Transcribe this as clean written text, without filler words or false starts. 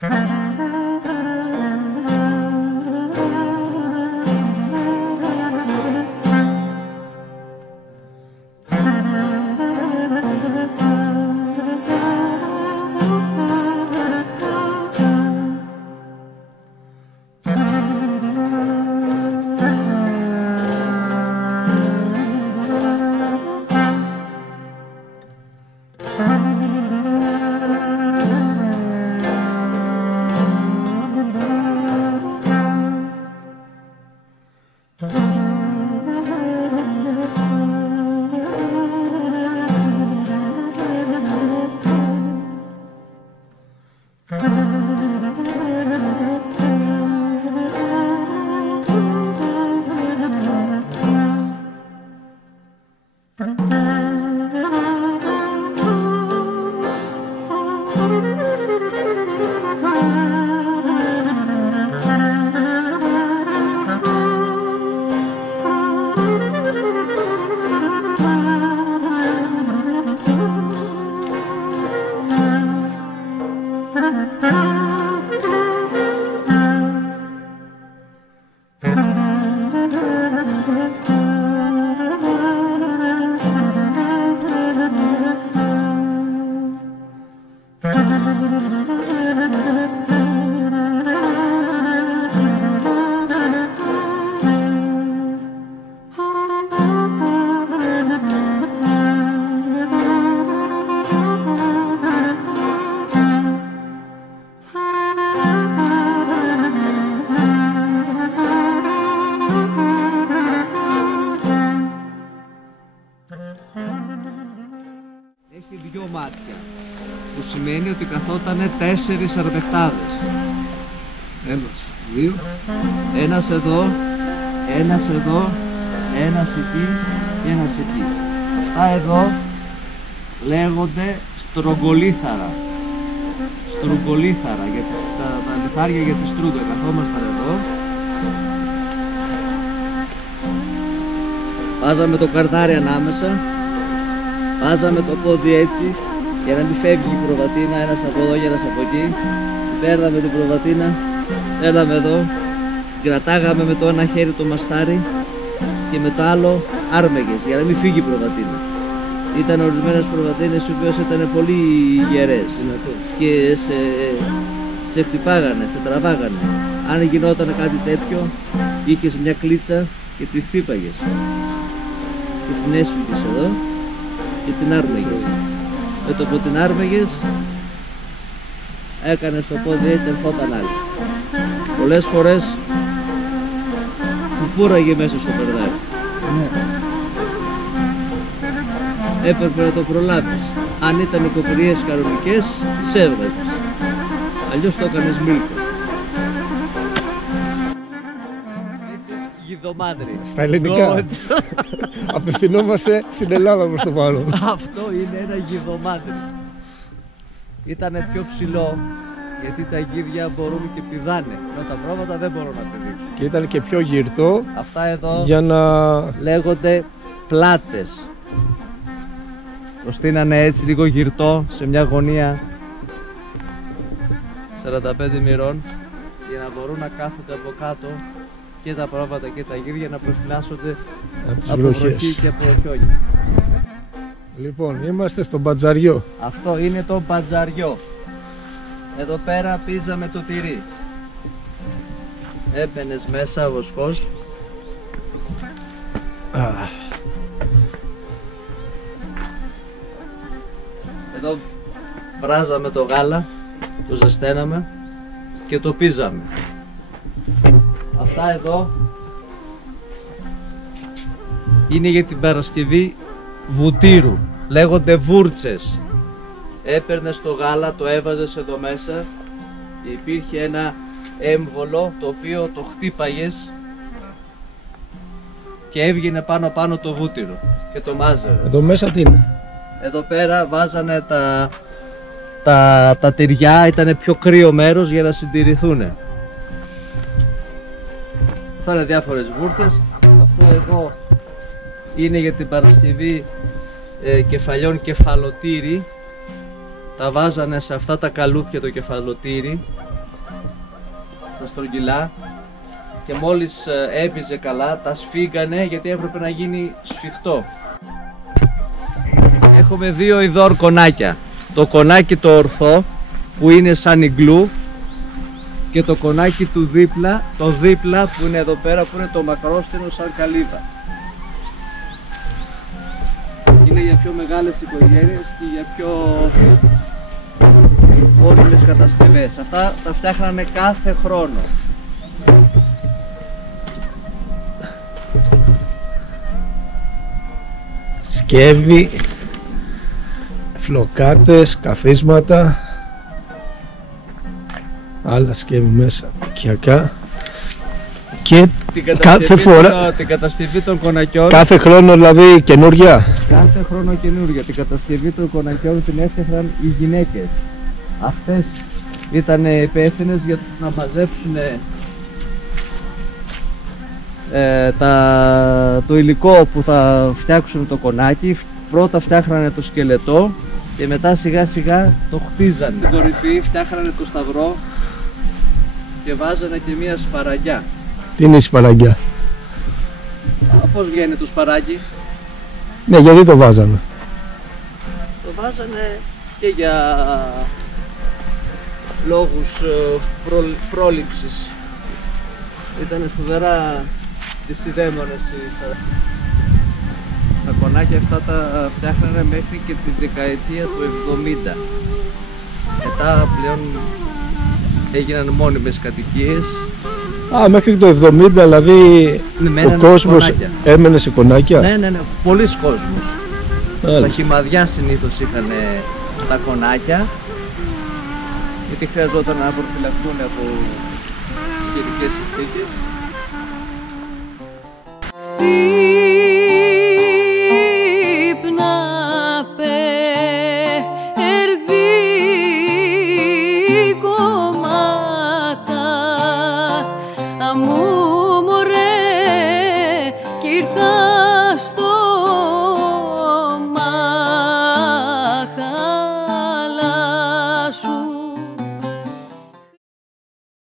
Έχει δυο μάτια, που σημαίνει ότι καθότανε 4 αρπεχτάδες. Ένας, δύο, ένας εδώ, ένας εδώ, ένας εκεί και ένας εκεί. Αυτά εδώ λέγονται στρογγολίθαρα. Στρογγολίθαρα, γιατί τα λιθάρια για τη στρούγκα. Καθόμασταν εδώ. Βάζαμε το καρτάρι ανάμεσα. Βάζαμε το πόδι έτσι για να μην φεύγει η προβατίνα, ένας από εδώ και ένας από εκεί. Παίρναμε την προβατίνα, έρναμε εδώ, κρατάγαμε με το ένα χέρι το μαστάρι και με το άλλο άρμεγες για να μην φύγει η προβατίνα. Ήταν ορισμένες προβατίνες οι οποίες ήταν πολύ γερές και σε χτυπάγανε, σε τραβάγανε. Αν γινόταν κάτι τέτοιο, είχες μια κλίτσα και τη χτύπαγες και την έσφυγες εδώ και την άρμεγες. Με το που την άρμεγες έκανες το πόδι έτσι, ερχόταν άλλη. Πολλές φορές κουπούραγε μέσα στο περδάρι. Έπρεπε να το προλάβεις. Αν ήταν οικοπηρίες κανονικές, τις έβγαζες. Αλλιώς το έκανες μίλκο. Γιδομάδρι. Στα ελληνικά. Απευθυνόμαστε στην Ελλάδα προς το παρόν. Αυτό είναι ένα γιδομάδρι. Ήτανε πιο ψηλό, γιατί τα γίδια μπορούν και πηδάνε, ενώ τα πρόβατα δεν μπορούν να πηδήξουν. Και ήταν και πιο γυρτό. Αυτά εδώ για να λέγονται πλάτες. Το στείνανε έτσι λίγο γυρτό σε μια γωνία 45 μοιρών για να μπορούν να κάθονται από κάτω και τα πρόβατα και τα γίδια να προφυλάσσονται από βροχή και από χιόνια. Λοιπόν, είμαστε στο μπατζαριό. Αυτό είναι το μπατζαριό. Εδώ πέρα πίζαμε το τυρί. Έμπαινες μέσα βοσκός. Εδώ βράζαμε το γάλα, το ζεσταίναμε και το πίζαμε. Αυτά εδώ είναι για την Παρασκευή βουτύρου, λέγονται βούρτσες. Έπαιρνες το γάλα, το έβαζες εδώ μέσα και υπήρχε ένα έμβολο το οποίο το χτύπαγες και έβγαινε πάνω το βούτυρο και το μάζευε. Εδώ μέσα τι είναι? Εδώ πέρα βάζανε τα τυριά, ήταν πιο κρύο μέρος για να συντηρηθούν. Αυτά είναι διάφορες βούρτσες. Αυτό εδώ είναι για την Παρασκευή κεφαλιών κεφαλοτήρι. Τα βάζανε σε αυτά τα καλούπια το κεφαλοτήρι στα στρογγυλά και μόλις έπιζε καλά τα σφίγγανε γιατί έπρεπε να γίνει σφιχτό. Έχουμε δύο ειδών κονάκια. Το κονάκι το ορθό που είναι σαν ιγκλού και το κονάκι του δίπλα, το δίπλα που είναι εδώ πέρα που είναι το μακρόστενο σαν καλύβα. Είναι για πιο μεγάλες οικογένειες και για πιο όριμες κατασκευές. Αυτά τα φτιάχνανε κάθε χρόνο. Σκεύη, φλοκάτες, καθίσματα, άλλα σκεύη μέσα, οικιακά. Και την κατασκευή των κονακιών. Κάθε χρόνο δηλαδή καινούρια. Κάθε χρόνο καινούρια. Την κατασκευή των κονακιών την έφτιαχναν οι γυναίκες. Αυτές ήταν υπεύθυνες για να μαζέψουν το υλικό που θα φτιάξουν το κονάκι. Πρώτα φτιάχνανε το σκελετό και μετά σιγά σιγά το χτίζανε. Στην κορυφή φτιάχνανε το σταυρό και βάζανε και μία σπαραγιά. Τι είναι η σπαραγιά? Πώς βγαίνει το σπαράκι? Ναι, γιατί το βάζανε? Το βάζανε και για λόγους πρόληψης. Ήταν φοβερά δυσιδαίμονες. Τα κονάκια αυτά τα φτιάχνανε μέχρι και τη δεκαετία του 70. Μετά πλέον έγιναν μόνιμες κατοικίες. Μέχρι το 70 δηλαδή ο κόσμος έμενε σε κονάκια. Ναι, πολλοί κόσμος. Στα χυμαδιά συνήθως είχαν τα κονάκια γιατί χρειαζόταν να προφυλαχθούν από τις καιρικές συνθήκες.